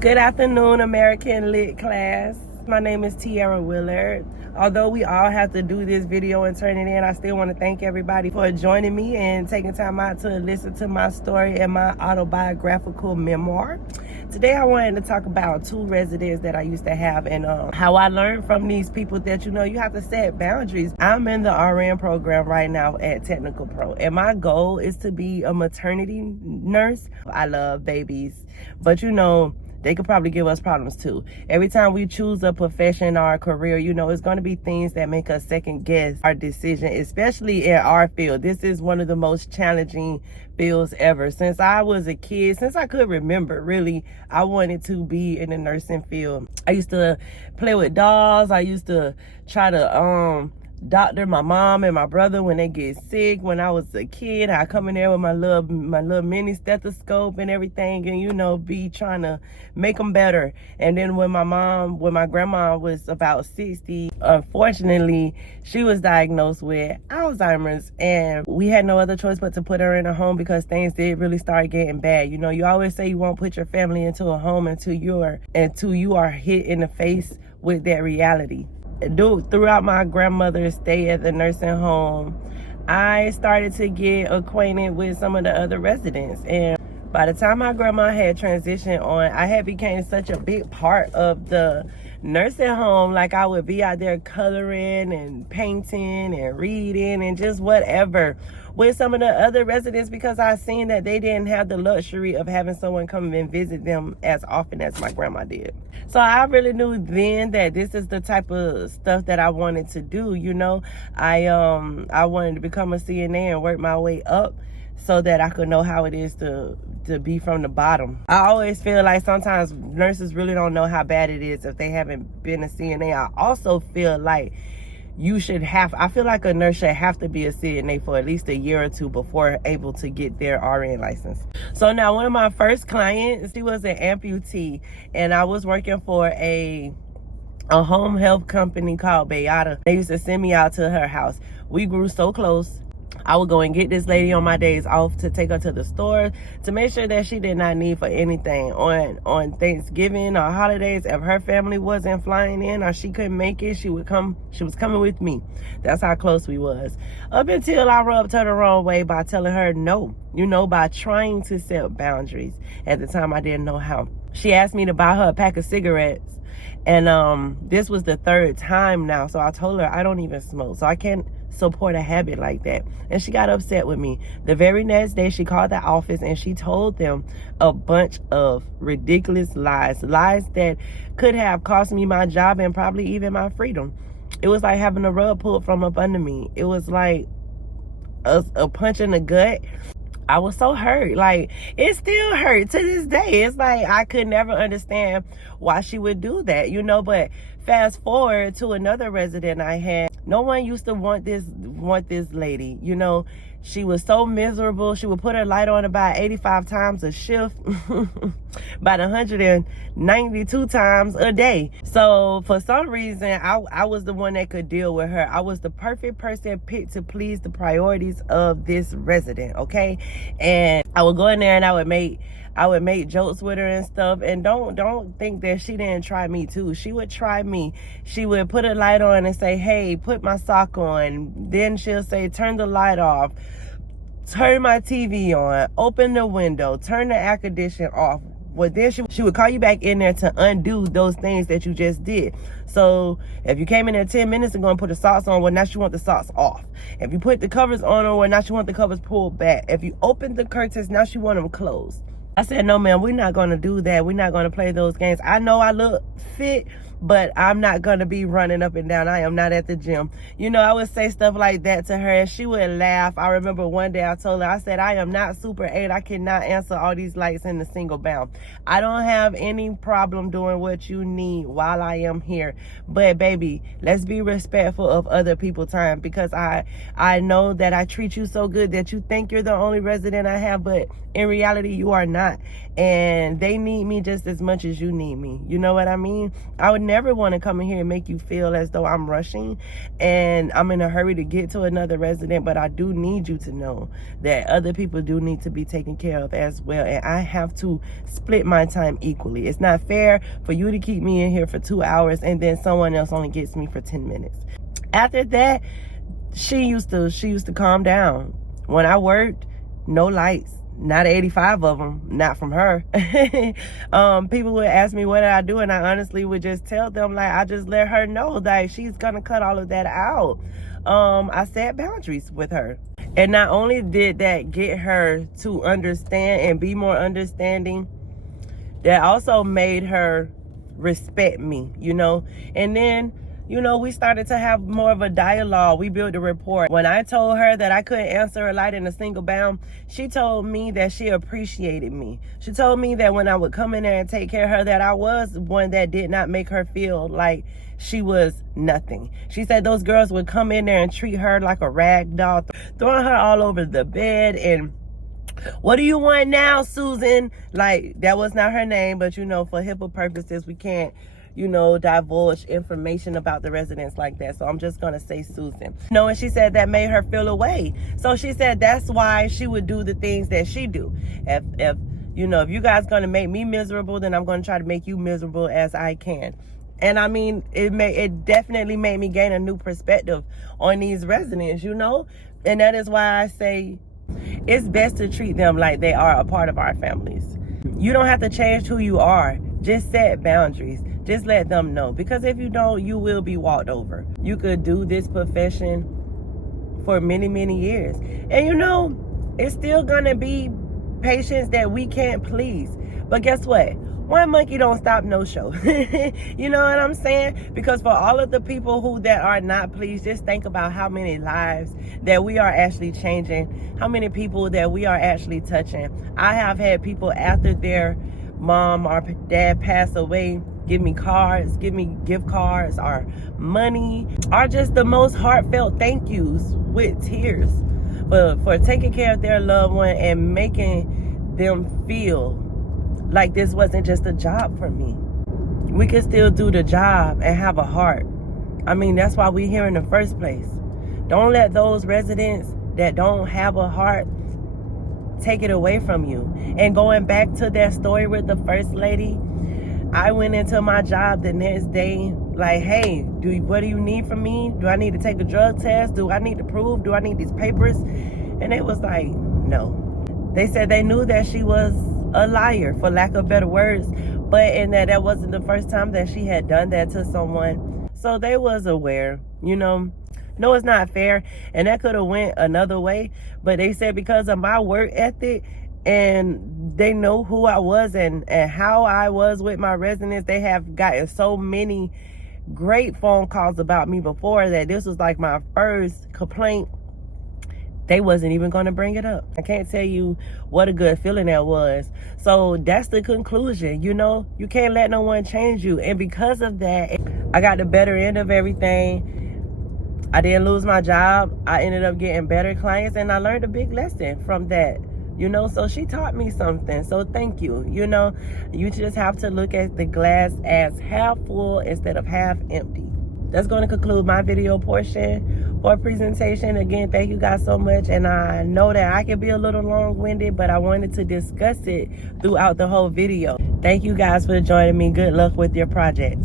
Good afternoon, American Lit class. My name is Tiara Willard. Although we all have to do this video and turn it in, I still want to thank everybody for joining me and taking time out to listen to my story and my autobiographical memoir. Today I wanted to talk about two residents that I used to have and how I learned from these people that, you have to set boundaries. I'm in the RN program right now at Technical Pro, and my goal is to be a maternity nurse. I love babies, but they could probably give us problems too. Every time we choose a profession or a career, it's going to be things that make us second guess our decision, especially in our field. This is one of the most challenging fields ever. Since I was a kid, since I could remember, really, I wanted to be in the nursing field. I used to play with dolls. I used to try to doctor my mom and my brother when they get sick. When I was a kid, I come in there with my little mini stethoscope and everything, and be trying to make them better. And then when my grandma was about 60, unfortunately, she was diagnosed with Alzheimer's, and we had no other choice but to put her in a home because things did really start getting bad. You always say you won't put your family into a home until you are hit in the face with that reality. Throughout my grandmother's stay at the nursing home, I started to get acquainted with some of the other residents, and by the time my grandma had transitioned on, I had became such a big part of the nursing home. Like, I would be out there coloring and painting and reading and just whatever with some of the other residents, because I seen that they didn't have the luxury of having someone come and visit them as often as my grandma did. So I really knew then that this is the type of stuff that I wanted to do. I wanted to become a CNA and work my way up so that I could know how it is to be from the bottom. I always feel like sometimes nurses really don't know how bad it is if they haven't been a CNA. I also feel like I feel like a nurse should have to be a CNA for at least a year or two before able to get their RN license. So now, one of my first clients, she was an amputee, and I was working for a home health company called Willard. They used to send me out to her house. We grew so close. I would go and get this lady on my days off to take her to the store to make sure that she did not need for anything. On Thanksgiving or holidays, if her family wasn't flying in or she couldn't make it, she was coming with me. That's how close we was. Up until I rubbed her the wrong way by telling her no, by trying to set boundaries. At the time, I didn't know how. She asked me to buy her a pack of cigarettes, and this was the third time now. So I told her I don't even smoke, so I can't support a habit like that. And she got upset with me. The very next day, she called the office and she told them a bunch of ridiculous lies that could have cost me my job and probably even my freedom. It was like having a rug pulled from up under me. It was like a punch in the gut. I was so hurt. Like, it still hurt to this day. It's like I could never understand why she would do that, but fast forward to another resident I had. No one used to want this lady. She was so miserable. She would put her light on about 85 times a shift, about 192 times a day. So for some reason, I was the one that could deal with her. I was the perfect person picked to please the priorities of this resident, okay? And I would go in there and I would make jokes with her and stuff. And don't think that she didn't try me too. She would try me. She would put a light on and say, hey, put my sock on. Then she'll say, turn the light off, turn my TV on, open the window, turn the air conditioner off. Well, then she would call you back in there to undo those things that you just did. So if you came in there 10 minutes ago and put the socks on, well, now she want the socks off. If you put the covers on, well, now she want the covers pulled back. If you open the curtains, now she want them closed. I said, no, ma'am, we're not going to do that. We're not going to play those games. I know I look fit, but I'm not going to be running up and down. I am not at the gym. I would say stuff like that to her, and she would laugh. I remember one day I told her, I said, I am not Super 8. I cannot answer all these lights in a single bound. I don't have any problem doing what you need while I am here. But, baby, let's be respectful of other people's time, because I know that I treat you so good that you think you're the only resident I have, but in reality, you are not. And they need me just as much as you need me. You know what I mean? I would never want to come in here and make you feel as though I'm rushing and I'm in a hurry to get to another resident, but I do need you to know that other people do need to be taken care of as well, and I have to split my time equally. It's not fair for you to keep me in here for 2 hours and then someone else only gets me for 10 minutes. After that, she used to calm down. When I worked, no lights. Not 85 of them, not from her. People would ask me what did I do, and I honestly would just tell them, like, I just let her know that she's gonna cut all of that out. I set boundaries with her. And not only did that get her to understand and be more understanding, that also made her respect me, you know. And then, you know, we started to have more of a dialogue. We built a rapport. When I told her that I couldn't answer a light in a single bound, she told me that she appreciated me. She told me that when I would come in there and take care of her, that I was one that did not make her feel like she was nothing. She said those girls would come in there and treat her like a rag doll, throwing her all over the bed and, what do you want now, Susan? Like, that was not her name, but, you know, for HIPAA purposes, we can't, you know, divulge information about the residents like that. So I'm just going to say Susan. You know, and she said that made her feel away. So she said that's why she would do the things that she do. If you know, if you guys going to make me miserable, then I'm going to try to make you miserable as I can. And I mean, it definitely made me gain a new perspective on these residents, you know. And that is why I say it's best to treat them like they are a part of our families. You don't have to change who you are. Just set boundaries. Just let them know. Because if you don't, you will be walked over. You could do this profession for many, many years. And you know, it's still going to be patients that we can't please. But guess what? One monkey don't stop no show. You know what I'm saying? Because for all of the people that are not pleased, just think about how many lives that we are actually changing, how many people that we are actually touching. I have had people after their mom or dad pass away give me cards, give me gift cards or money, or just the most heartfelt thank yous with tears for taking care of their loved one and making them feel like this wasn't just a job for me. We can still do the job and have a heart. I mean, that's why we're here in the first place. Don't let those residents that don't have a heart take it away from you. And going back to that story with the first lady, I went into my job the next day like, hey, what do you need from me? Do I need to take a drug test? Do I need to prove? Do I need these papers? And it was like, no. They said they knew that she was a liar, for lack of better words, but in that wasn't the first time that she had done that to someone. So they was aware, you know. No, it's not fair, and that could have went another way, but they said because of my work ethic and they know who I was and how I was with my residents, they have gotten so many great phone calls about me before that this was like my first complaint. They wasn't even going to bring it up. I can't tell you what a good feeling that was. So that's the conclusion. You know, you can't let no one change you. And because of that, I got the better end of everything. I didn't lose my job. I ended up getting better clients, and I learned a big lesson from that. You know, so she taught me something. So thank you. You know, you just have to look at the glass as half full instead of half empty. That's going to conclude my video portion for presentation. Again, thank you guys so much. And I know that I can be a little long-winded, but I wanted to discuss it throughout the whole video. Thank you guys for joining me. Good luck with your projects.